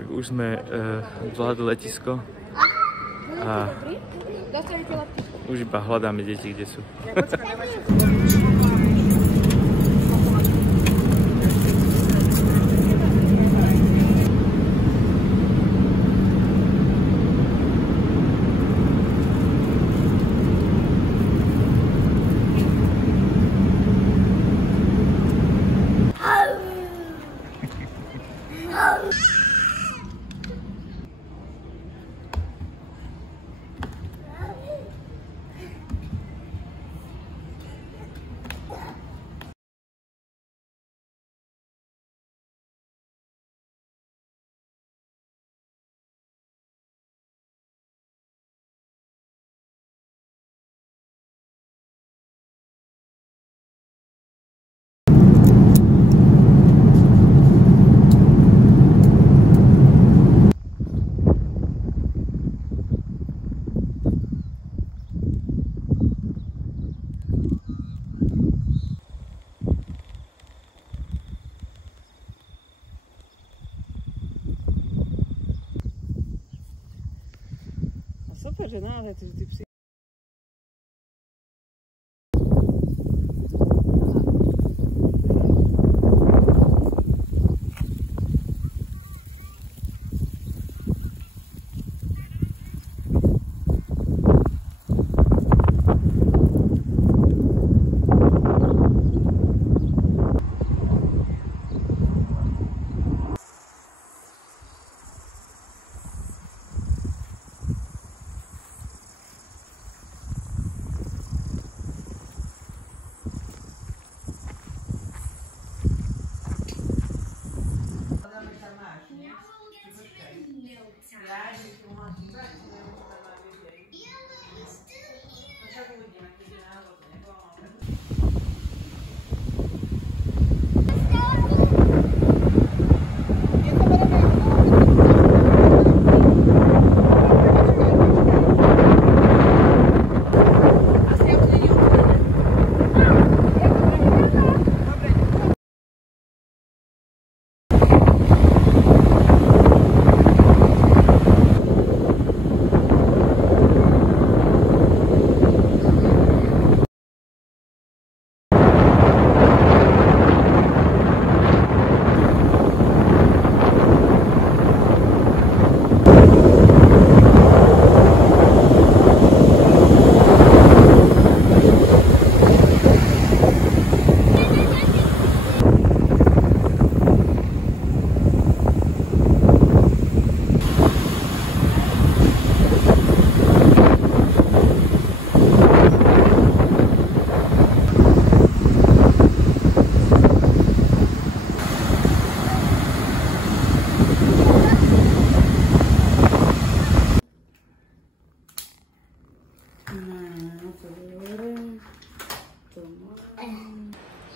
Tak už sme zvládli letisko a už iba hľadáme deti, kde sú. Super, že náhle ty psi.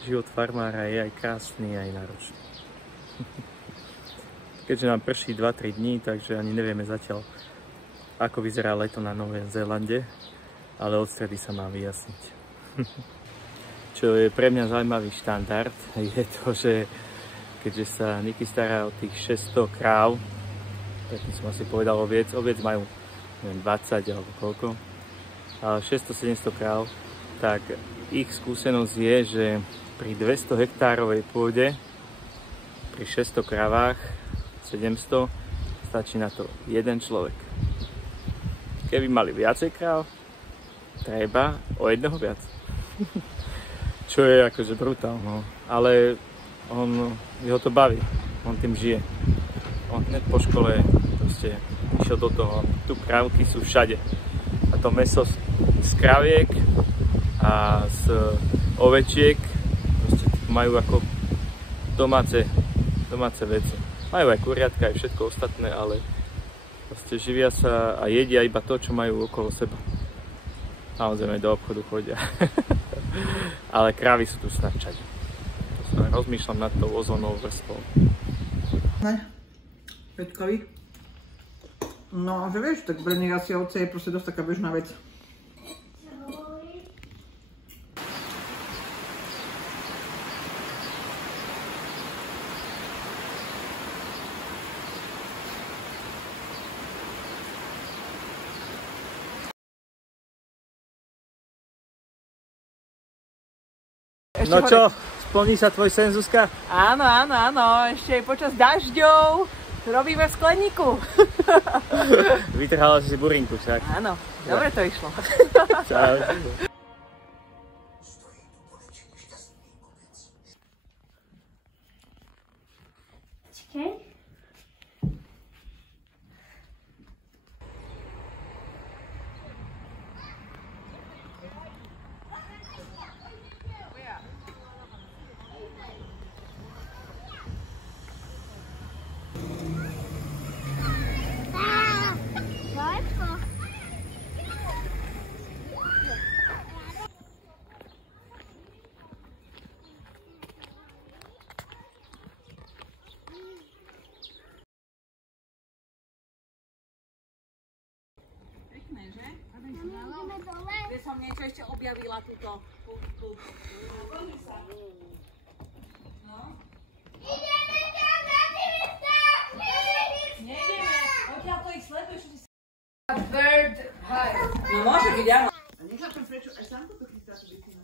Život farmára je aj krásny, aj náročný. Keďže nám prší 2-3 dní, takže ani nevieme zatiaľ, ako vyzerá leto na Novom Zélande, ale od stredy sa má vyjasniť. Čo je pre mňa zaujímavý štandard, je to, že keďže sa Niky stará o tých 600 kráv, tak som asi povedal oviec majú neviem, 20 alebo koľko, ale 600-700 kráv, tak ich skúsenosť je, že pri 200 hektárovej pôde, pri 600 kravách, 700, stačí na to jeden človek. Keby mali viacej kráv, treba o jedného viac. Čo je akože brutálno, ale jeho to baví, on tým žije. On hneď po škole proste išiel do toho, tu krávky sú všade. A to mäso z kraviek a z ovečiek proste majú ako domáce veci. Majú aj kuriatka, aj všetko ostatné, ale proste živia sa a jedia iba to, čo majú okolo seba. Samozrejme do obchodu chodia. Ale krávy sú tu snad všade. Rozmýšľam nad tou ozónovou vrstvou. Peťkovi. No, že vieš, tak brený rasie ovce je proste dosť taká bežná vec. No čo, splní sa tvoj sen, Zuzka? Áno, ešte aj počas dažďov robíme v skleníku. Vytrhala si burinku však. Áno, dobre to išlo. Čau. Čekaj. Kde som niečo ešte objavila túto. Nejdeme, odtiaľ to ich sleduješ. Bird high. No môže byť, áno. A nechápem prečo, aj sám toto chytá tú vytýna.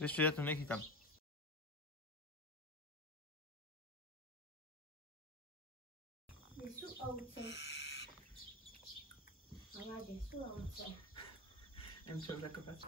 Vieš čo, ja to nechytám. Kde sú ovce? Mama, kde sú ovce? Neviem čo zakopať.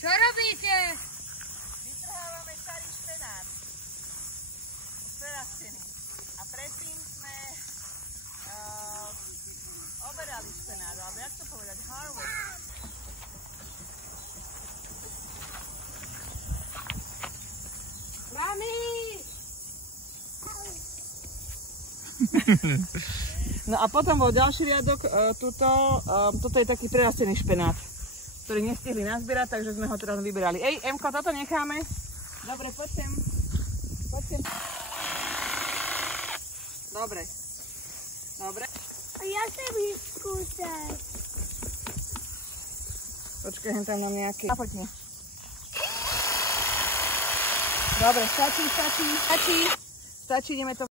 Čo robíte? Vytrhávame starý špenát. Prerastený. A predtým sme oberali špenát, alebo jak to povedať, harvest. Mami! No a potom bol ďalší riadok, toto je taký prerastený špenát, ktorý nestihli nazbierať, takže sme ho teraz vyberali. Ej, Emko, toto necháme. Dobre, poď sem. Poď sem. Dobre. Dobre. A ja chcem ísť skúšať. Počkaj, hen tam mám nejaký. A poď mi. Dobre, stačí. Stačí, ideme to.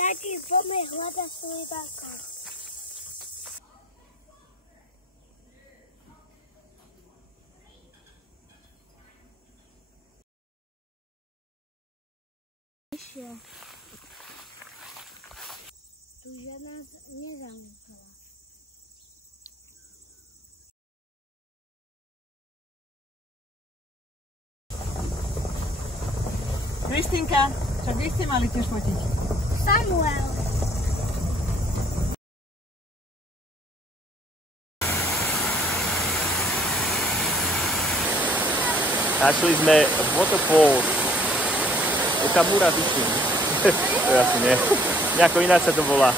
Tati, poďme hľadať slibákov. Tu žiadna nezamúkala. Kristínka, však vy ste mali tiež fotiť. Samuel. Našli sme vodopól Okamura Fishing. To asi nie. Nejako ináč sa to volá.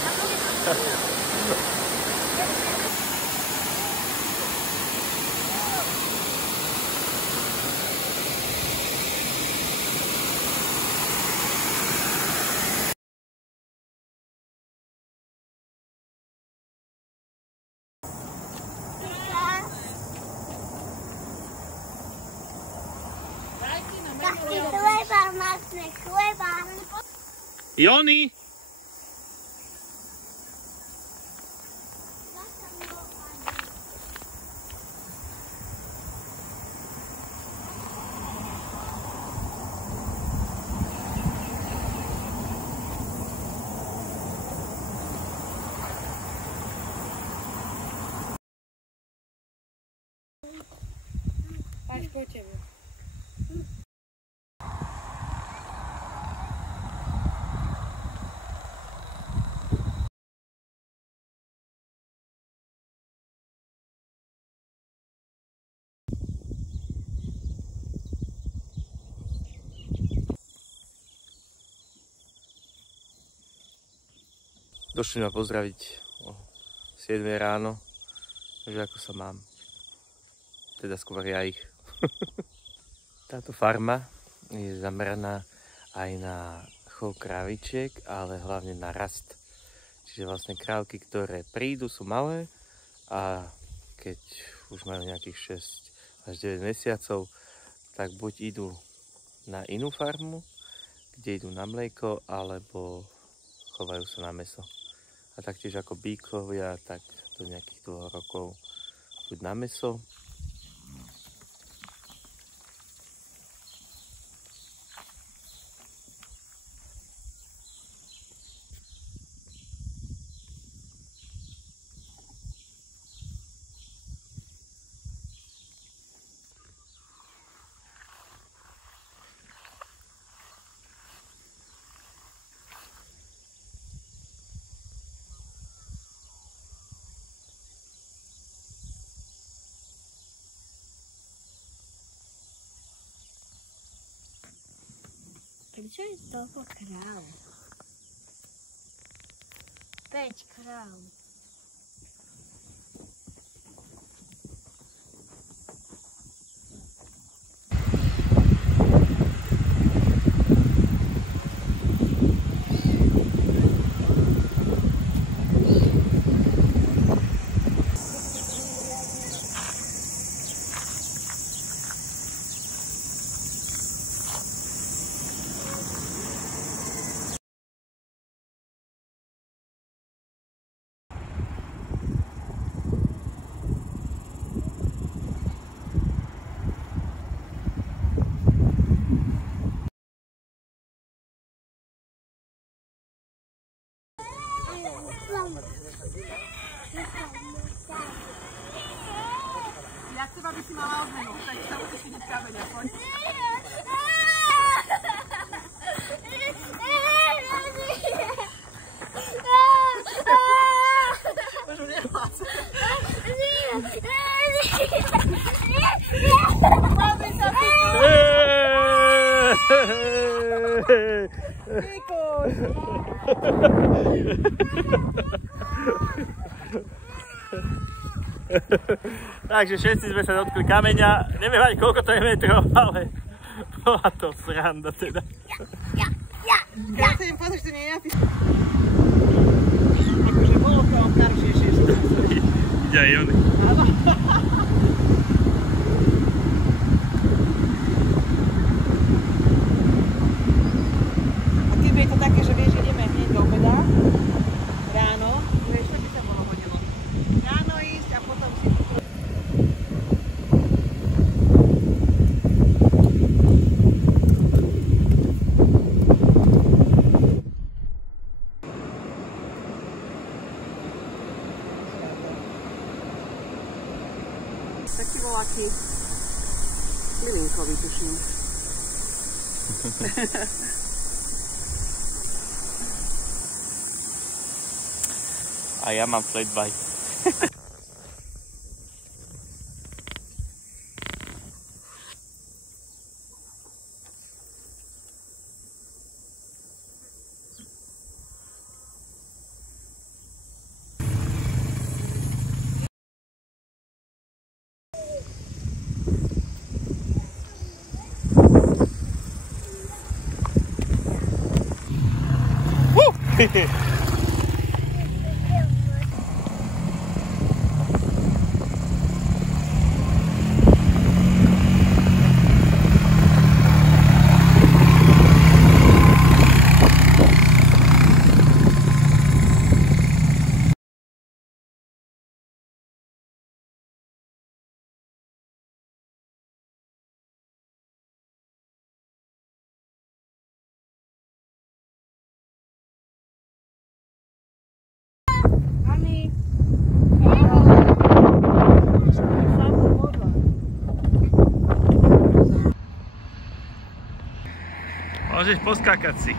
Chleba, máte chleba. Joni! Až po tebe. Došli ma pozdraviť o 7 ráno, že ako sa mám. Teda skôr ja ich. Táto farma je zameraná aj na chov krávičiek, ale hlavne na rast. Čiže vlastne krávky, ktoré prídu, sú malé a keď už majú nejakých 6 až 9 mesiacov, tak buď idú na inú farmu, kde idú na mlieko, alebo chovajú sa na mäso. A taktiež ako bíkovia, tak do nejakých 2 rokov buď na mäso, Prečo je toľko kráv? 5 kráv. Ja chcem, aby si mala odmenu, tak sa musíš chytiť kameňa, poď. Už mu nehlas. Pozri sa, Pikuš! Takže všetci sme sa dotkli kameňa. Neviem ani koľko to je metrov, ale bola to sranda teda. Keď sa im pozrieš, to nie je napísané. Akože bolo to karšejšie. Ide aj oni. Áno. A keď je to také, že vieš, že ideme hneď do obeda, ráno, vieš, to by sa bolo hodilo. Ráno ísť a potom si... Taký voľaký Milinkový, tuším. A ja mám flat bike. Môžeš poskákať si.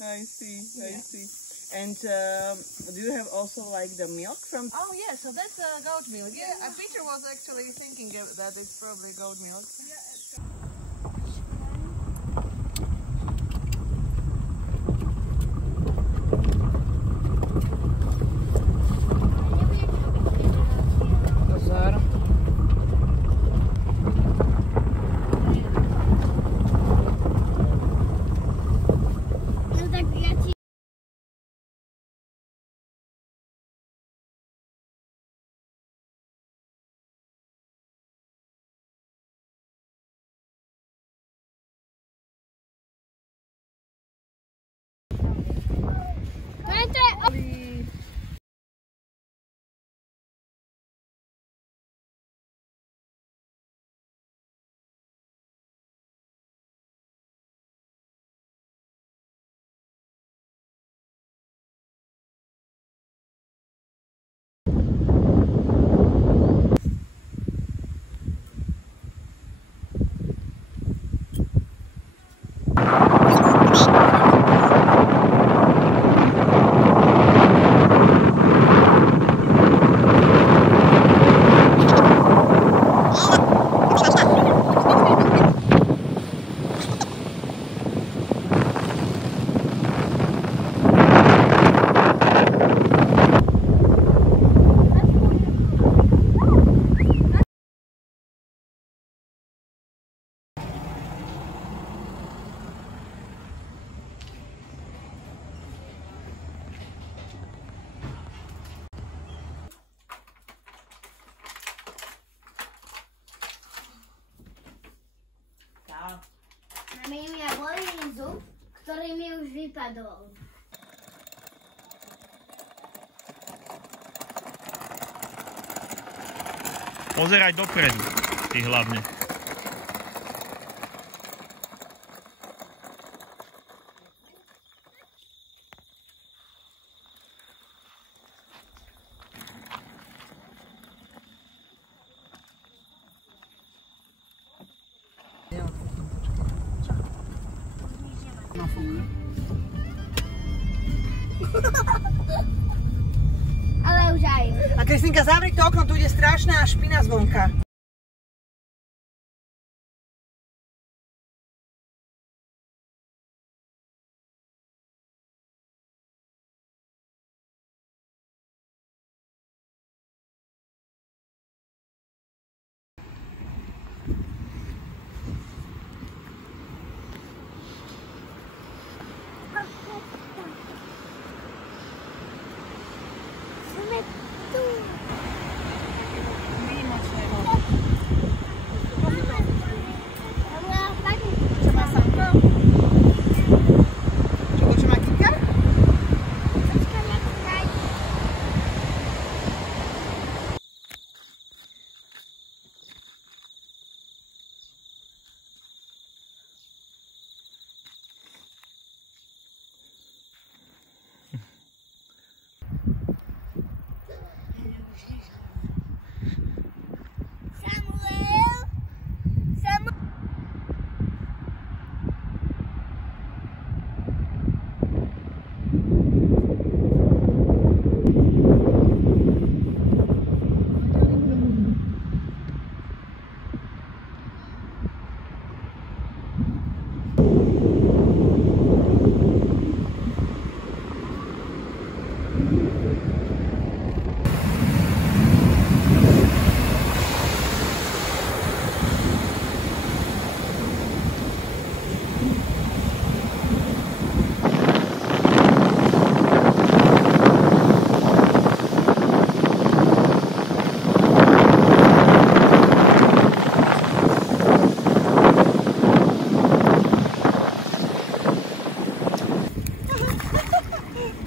I see. And do you have also like the milk from? Oh yeah, so that's goat milk. Yeah, Peter was actually thinking that it's probably goat milk. Pozor. Mňa bolí zub, ktorý mi už vypadol. Pozeraj dopredu, ty hlavne. Ale už aj. A Kristýnka, zavri to okno, tu ide strašná špina zvonka. Sme tu. Čo má Sanko? Čo má Kika?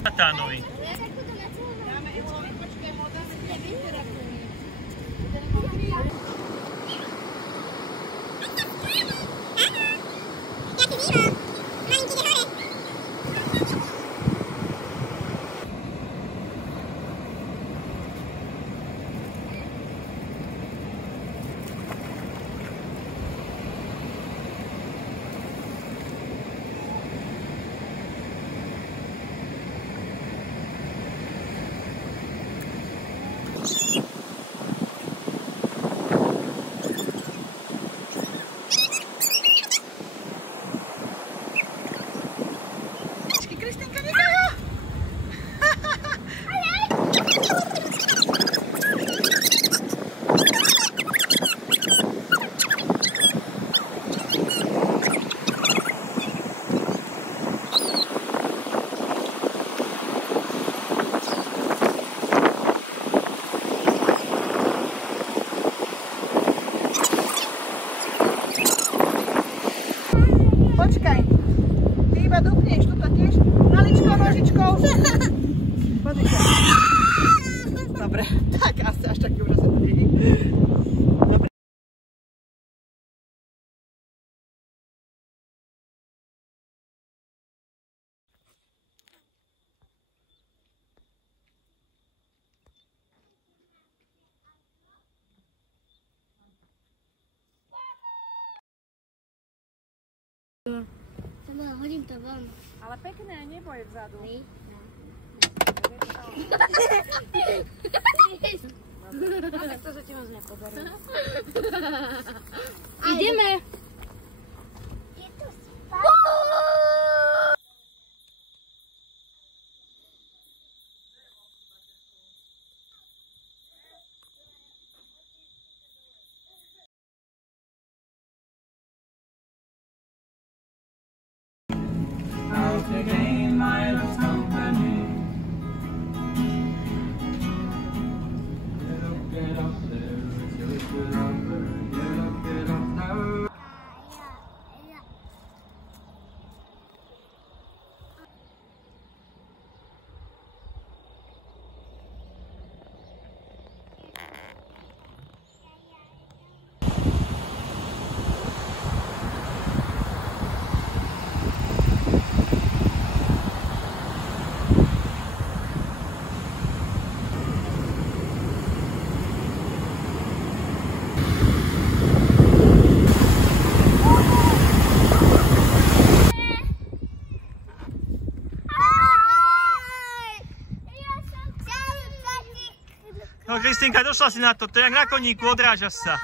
Tatánovi. počkaj. Ty iba dupneš, tuto tiež. Maličkou nožičkou. Pozri sa. Dobre, tak asi až taký úžasný to není. Dobre. Hodím to von. Ale pekné, neboj vzadu. Ale to sa ti moc nepodarilo. Ideme. Je to spát. I'll take aim, my love's company. Get up there, get up there, get up there. No Kristýnka, došla si na to, to je jak na koníku, odrážaš sa.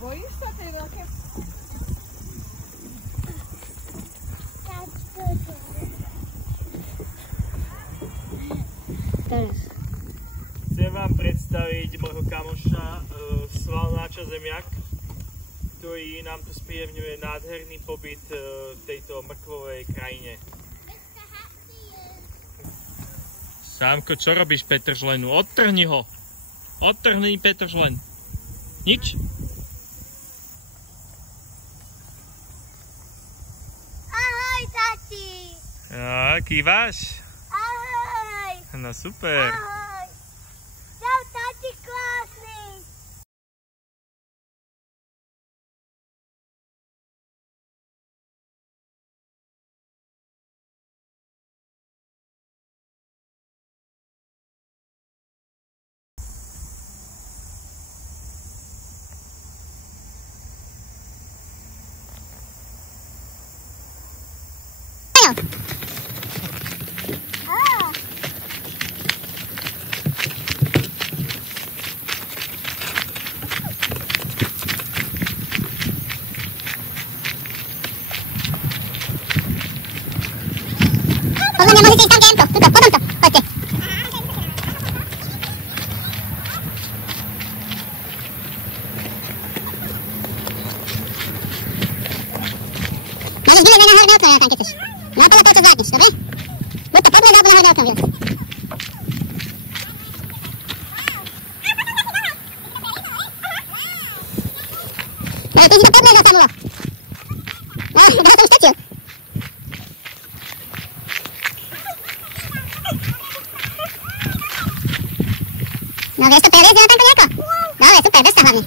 Bojíš sa tej veľké? Chcem vám predstaviť môjho kamoša Svalnáča Zemiak, ktorý nám tu spríjemňuje nádherný pobyt v tejto mrkvovej krajine. Sámko, čo robíš Petržlenu? Odtrhni ho! Odtrhni Petržlen! Nič? Ahoj, tati! Ja, kýváš? Ahoj! No super! Ahoj! Čau, tati, krásny! No vieš to previesť na tanko nejako? Dobre, super, bez sa hlavne.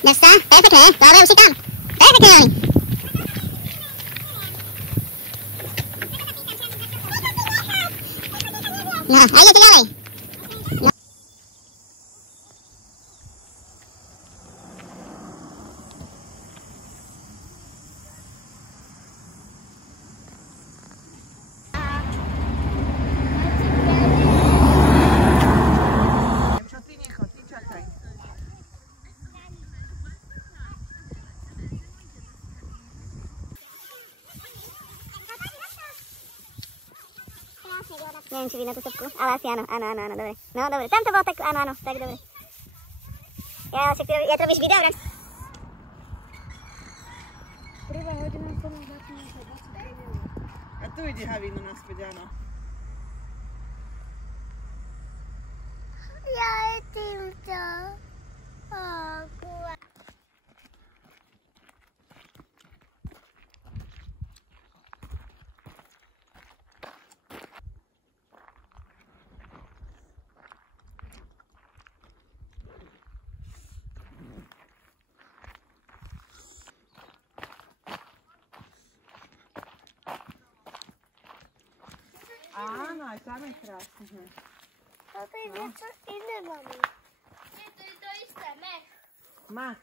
Bez sa, perfektné, dobre, už si tam. Perfektné, Joni. No, a idete ďalej. No. či vidno tú sopku, ale asi áno, dobre. No, dobre, tam to bolo tak, áno, tak dobre. Ja to robíš video, vrať. Prvá hodina sa nám začína sa 29. A tu ide Havino naspäť, áno. Ja jedím to. Áno, aj tam je krásne. Toto je niečo iné, mami. Nie, to je to isté, mech. Mach.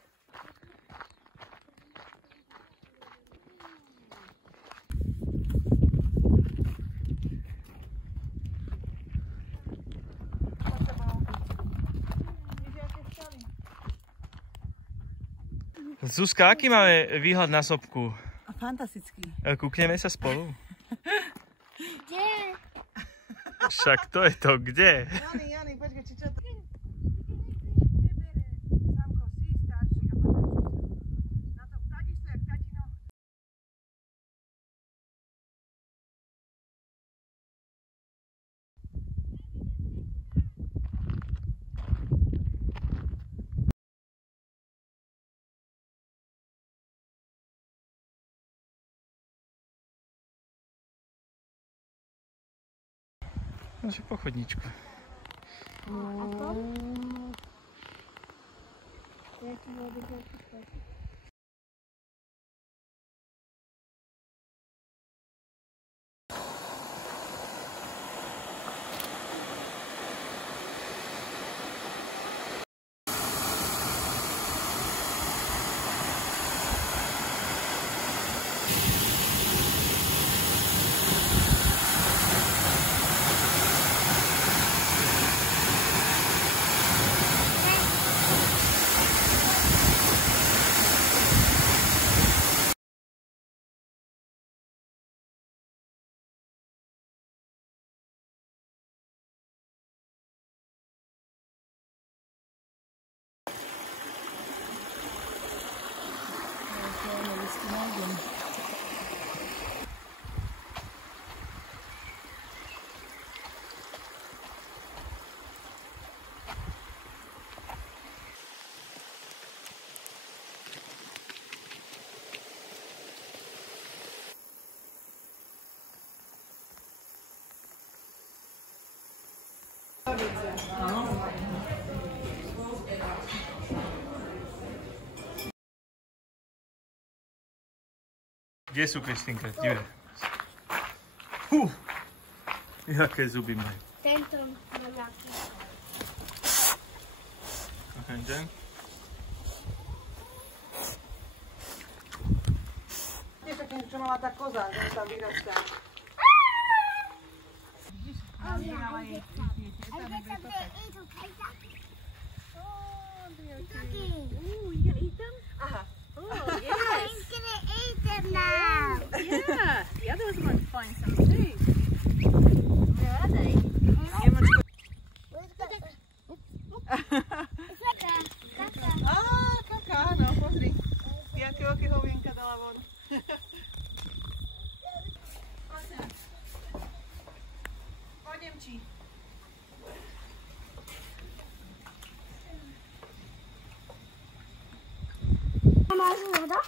Zuzka, aký máme výhľad na sopku? Fantastický. Kúkneme sa spolu? Kde? Však to je to, kde? Jani, počkaj, či čo to... Naše po chodníčku. Kde sú, Kristýnka? Dive. Jaké zuby majú. Tento má nejaký. Okay, ten? Nie také, čo mala tá koza, že tam vyrastá. Aha. Oh, yes. He's gonna eat them now. Yeah, the others might find some too. Where are they? Kaká, no, pozri. Jaké oké hovienka dala von. Pôjdem či. Máš voda?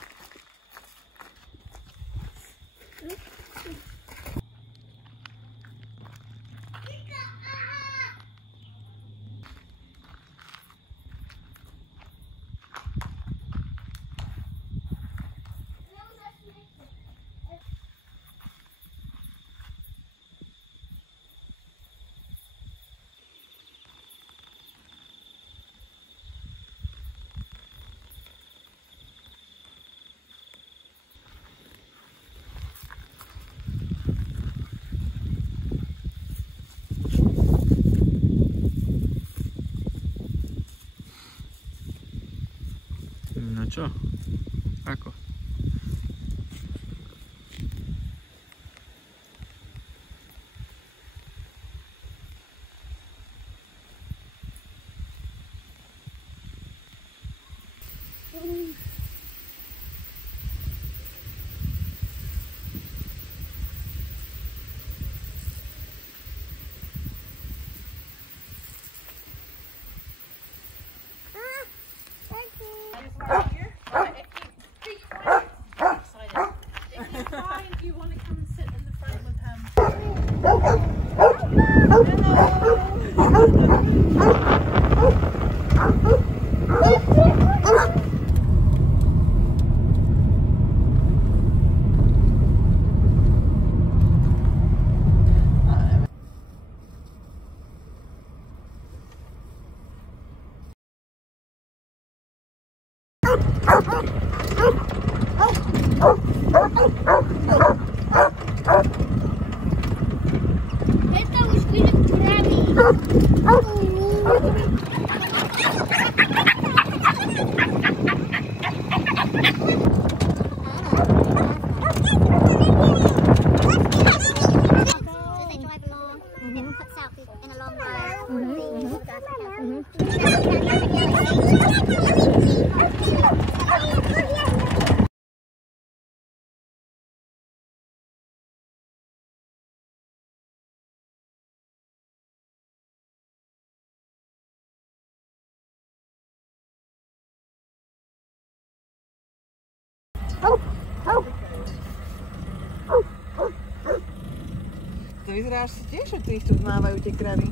To vyzerá, že si tiež od tých tu zmávajú tie kravy.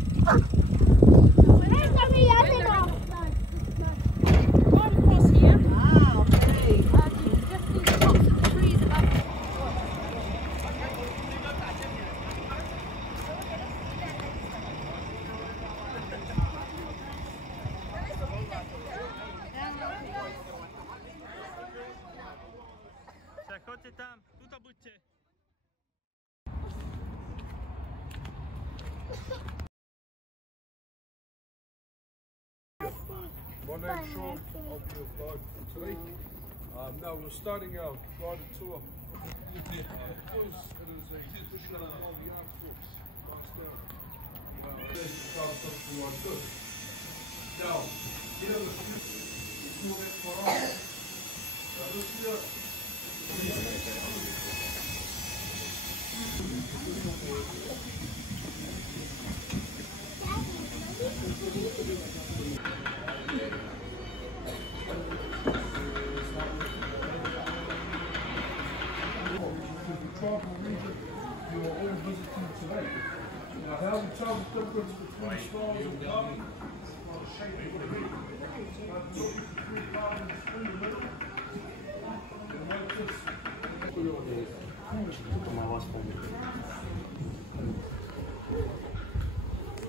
Tak choďte tam, tuto buďte. My name's Sean, I'll be your guide for today. Now we're starting our guided tour. Tribal region you are all visiting today. Now how we tell the difference between styles of carving? Well, the shape of the ring. I'm talking three carvings in the middle. And like this.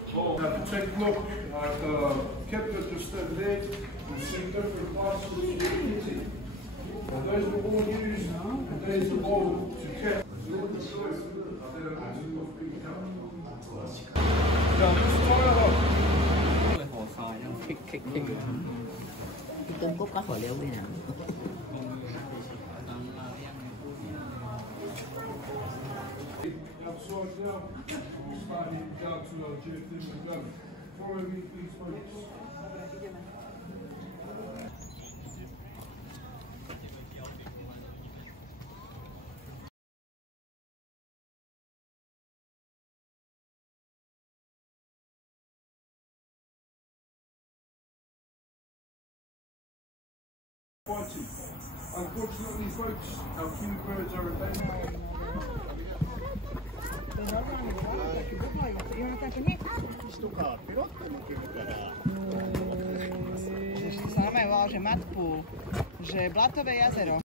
Now if you take a look, I've kept it just over there. You'll see different parts of the kitty. Now those are all used, and these are all to catch. Now let's try it out. Hồ soi nó cái cơm cốt có hồi liệu đi nè. Upside down, starting down to our geothermal gun. Follow me, please, folks. Unfortunately, folks, our few birds are endangered. Že sa normálne volá, že Matpú, že Blatové jazero.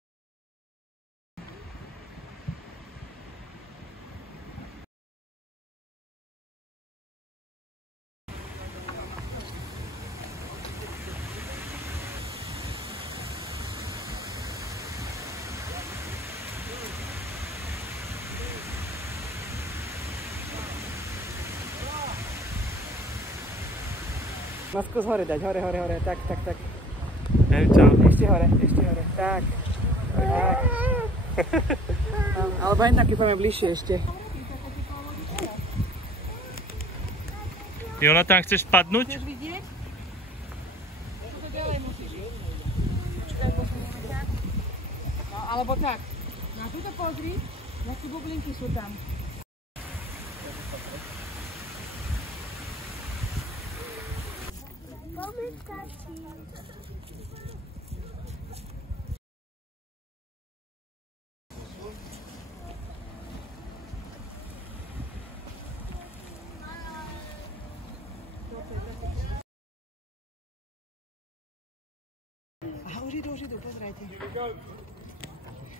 No skús hore dať, hore, tak. Čau. Ešte hore, tak. Alebo aj taký poďme bližšie ešte. Jonatán, chceš padnúť? Chceš vidieť? Toto ďalej musíš ísť. Počkaj, posunieme tak. No, alebo tak. Na túto pozri, nejaké bublinky sú tam. Aha, už idú, pozrajte.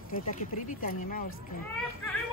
To je také privítanie maorské. Go,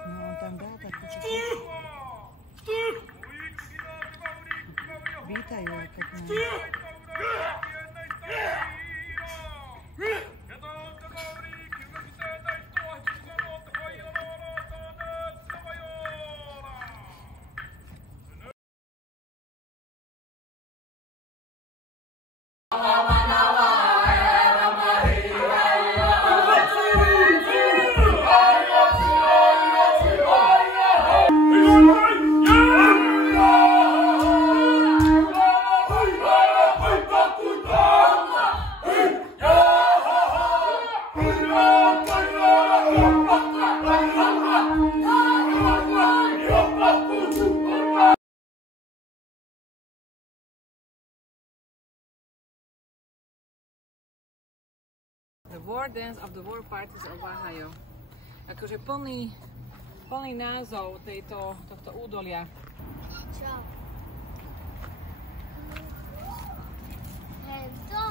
No, tam dá takú vítajú, ako The War Dance of the War Parties of Ohio. Akože plný názov tohto údolia. Čo? Hento?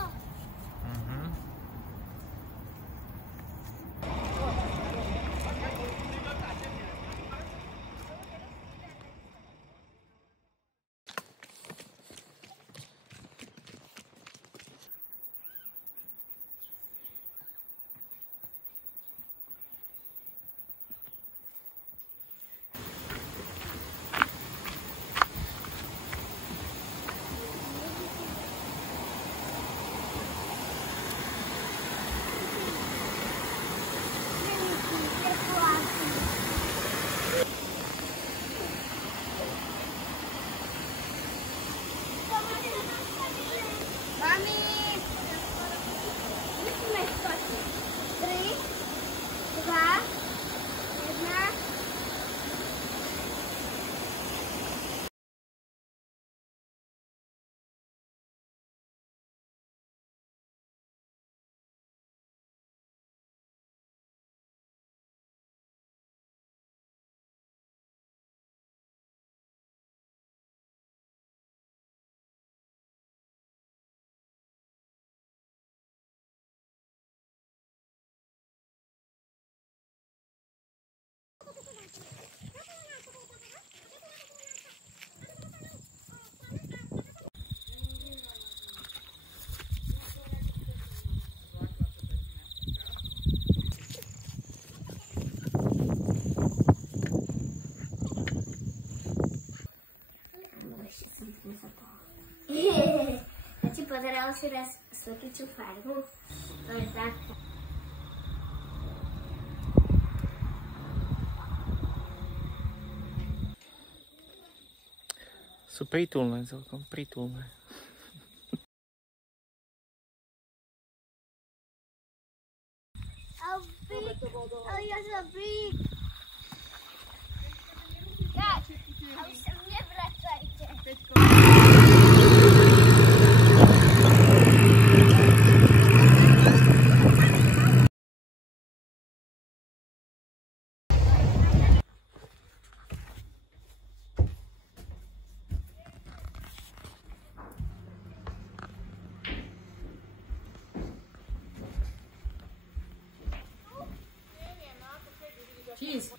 Mami! Musíme skočiť. 3, 2, 1. Ja ti pozeral si raz svetličú farbu? To je tak. Sú prítulné, celkom prítulné. Ale ja som bík. Tak, a už sa nevracajte. Cheese.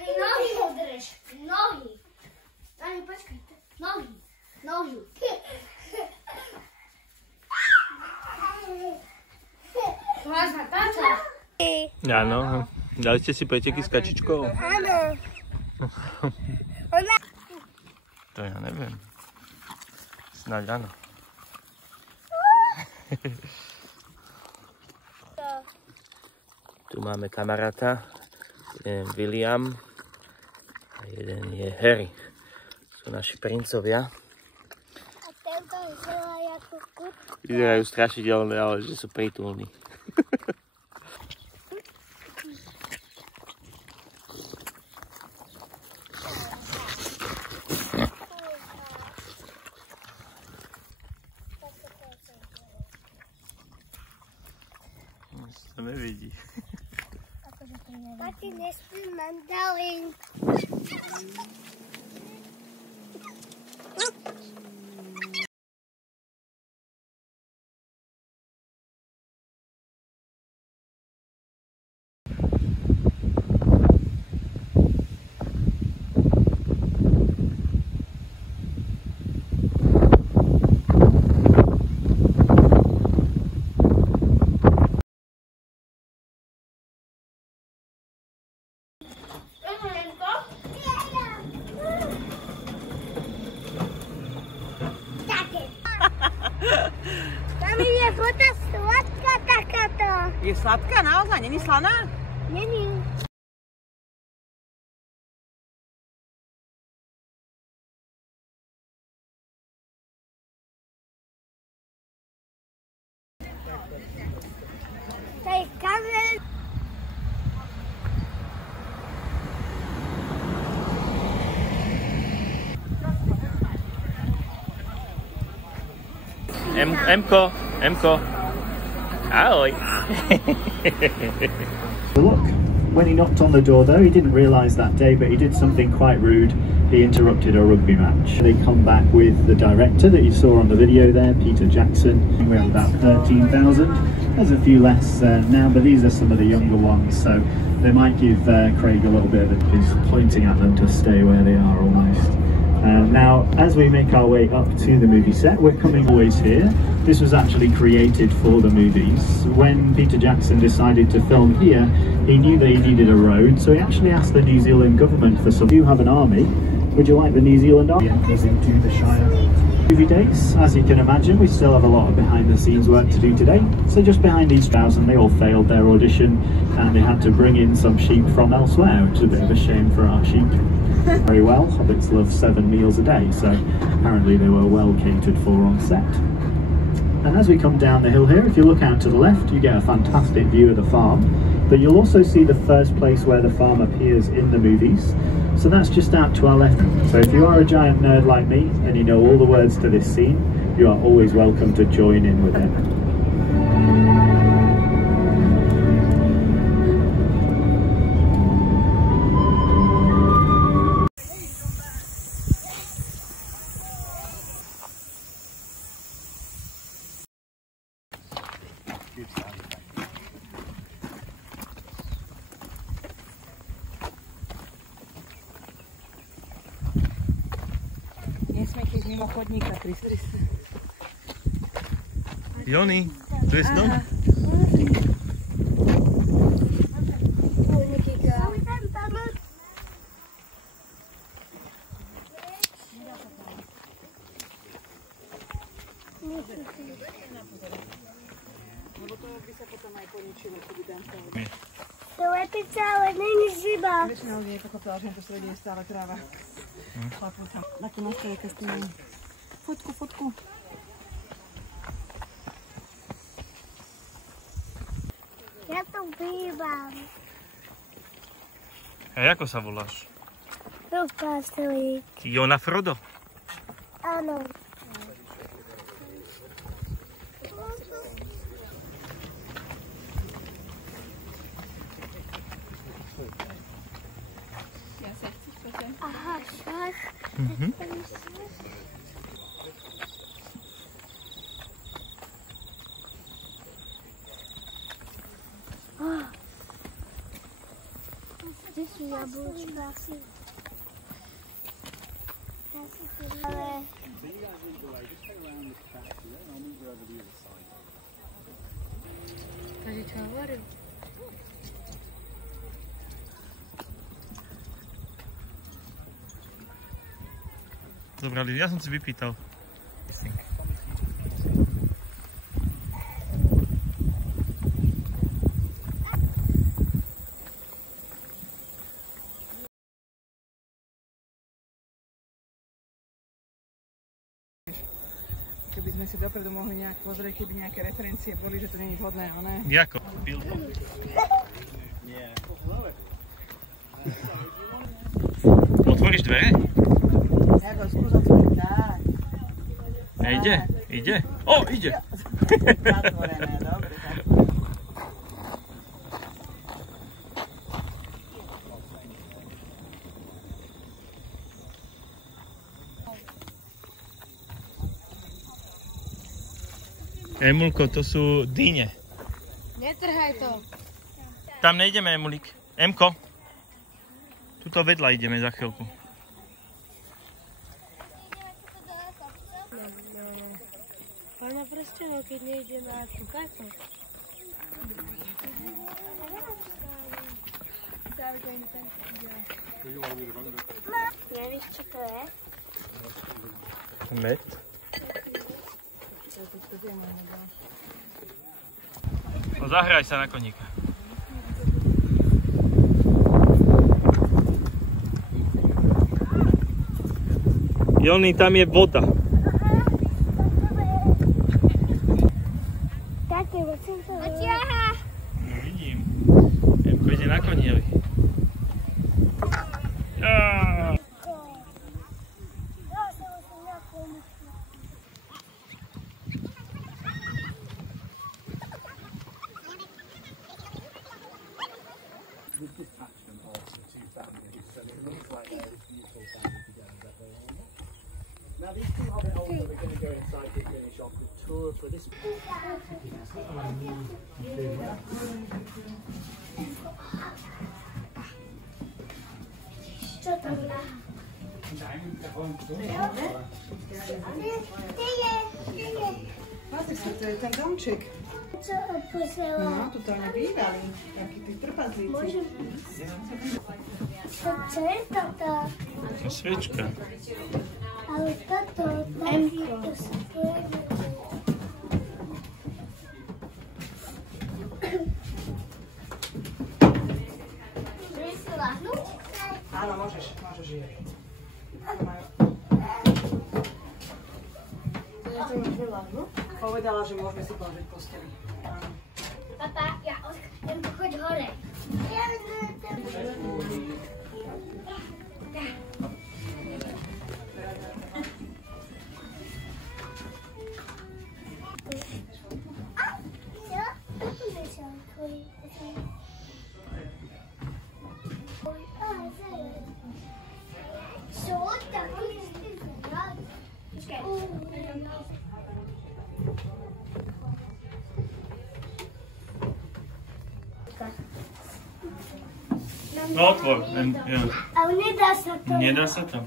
Nohy udrž. Nohy. Ani počkaj. Nohy. Nohy. Máš natáčať? Áno. Dali ste si preteky s kačičkou? Áno. To ja neviem. Snáď áno. Tu máme kamaráta. Jeden je William a jeden je Harry. Sú naši princovia. A tento vyzerá ako kut. Vyzerajú strašidelné, ale že sú prítulní. To nevidí. Tati, nespí mandalín. Mami, je voda sladká takáto. Je sladká naozaj? Není slaná? Není. To je kameň. Emko, ahoj. Look, when he knocked on the door though, he didn't realise that day, but he did something quite rude. He interrupted a rugby match. They come back with the director that you saw on the video there, Peter Jackson. We have about 13,000. There's a few less now, but these are some of the younger ones, so they might give Craig a little bit of it. He's pointing at them to stay where they are almost. Now, as we make our way up to the movie set, we're coming always here. This was actually created for the movies. When Peter Jackson decided to film here, he knew that he needed a road, so he actually asked the New Zealand government for some. You have an army. Would you like the New Zealand army? Enters into the Shire. Movie dates, as you can imagine, we still have a lot of behind-the-scenes work to do today. So just behind these 1,000, they all failed their audition, and they had to bring in some sheep from elsewhere, which is a bit of a shame for our sheep. Very well, hobbits love 7 meals a day, so apparently they were well catered for on set. And as we come down the hill here, if you look out to the left, you get a fantastic view of the farm, but you'll also see the first place where the farm appears in the movies. So that's just out to our left. So if you are a giant nerd like me and you know all the words to this scene, you are always welcome to join in with it. Nesmie ísť mimo chodníka, Kristri. Joni, tu je dom? Lebo to by sa potom aj poničilo, keby tam stalo. To je pizza, ale není žiba. Väčšinou nie je pochopila, že na to sredie je stále kráva. Chlapú tam. Na to nastaje kastínu. Fotku. Ja to bývam. A ako sa voláš? Rukastelík. Jona Frodo. Áno. Aha, šach. Kde sú jablčka? Ale... Takže čo hovoril? Zobrali, ja som si vypýtal. Keby sme si dopredu mohli nejak pozrieť, keby nejaké referencie boli, že to nie je vhodné, ale ne? Jako? Otvoríš dvere? Jako, skúšam to tak. Ide? Ide? O, ide! Zatvorené, dobre, zatvorené. Emulko, to sú dyne. Netrhaj to. Tam nejdeme, Emulík. Emko, tuto vedľa ideme za chvíľku. Pána prstenov, keď nejdeme na tú kartu. Nevíš, čo to je? Med. No, zahraj sa na koníka. Joni, tam je voda. Také, musím to robiť. No vidím. Emko ide na konieli. Now these two are a bit older, we're going to go inside to finish off the tour for this. Čo tam dá? Kde je? Pozri sa, to je ten domček. Čo odposiela? No, tuto oni bývali, takí tí trpazíci. Môžem... Čo je toto? To je sviečka. Ale toto, taký, to sa pojede. Môžeš si lahnúť? Áno, môžeš ísť. Povedala, že môžeme si položiť posteli. Áno. Papa, choď hore. No otvor. Ale nedá sa to. Nedá sa to.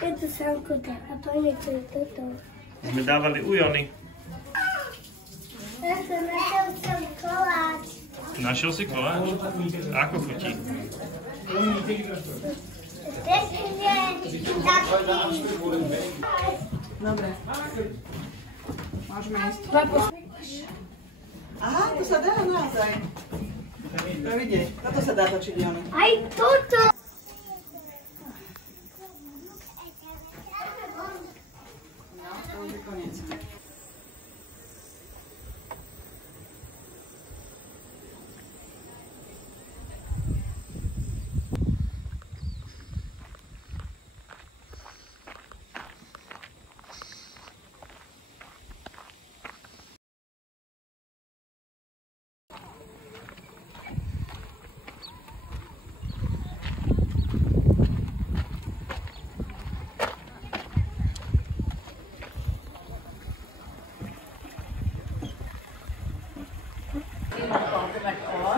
Je to sankuta. A poďme to je toto. Sme dávali u Jony. Ja som našiel koláč. Našiel si koláč? Ako chutí? Pekne, taký. Dobre. Môžeme ísť. Aha, to sa dá naozaj. To vidieť. Toto sa dá točiť, Jony. Aj toto. No, to už je koniec.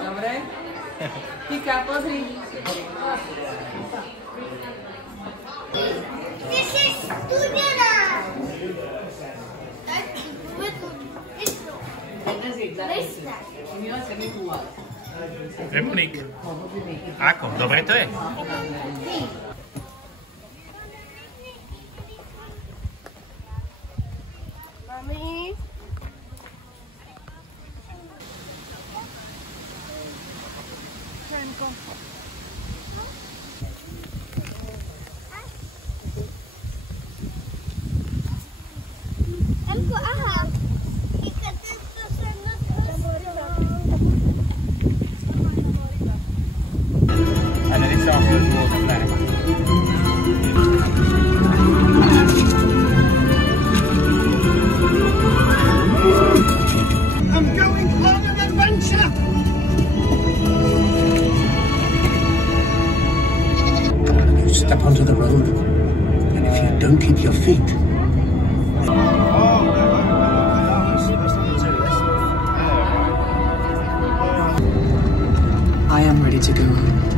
Dobre. Kika, pozri. Ty si studená. Emulík. Ako? Dobre to je? Mami. Emko, ahoj. feet. I am ready to go home.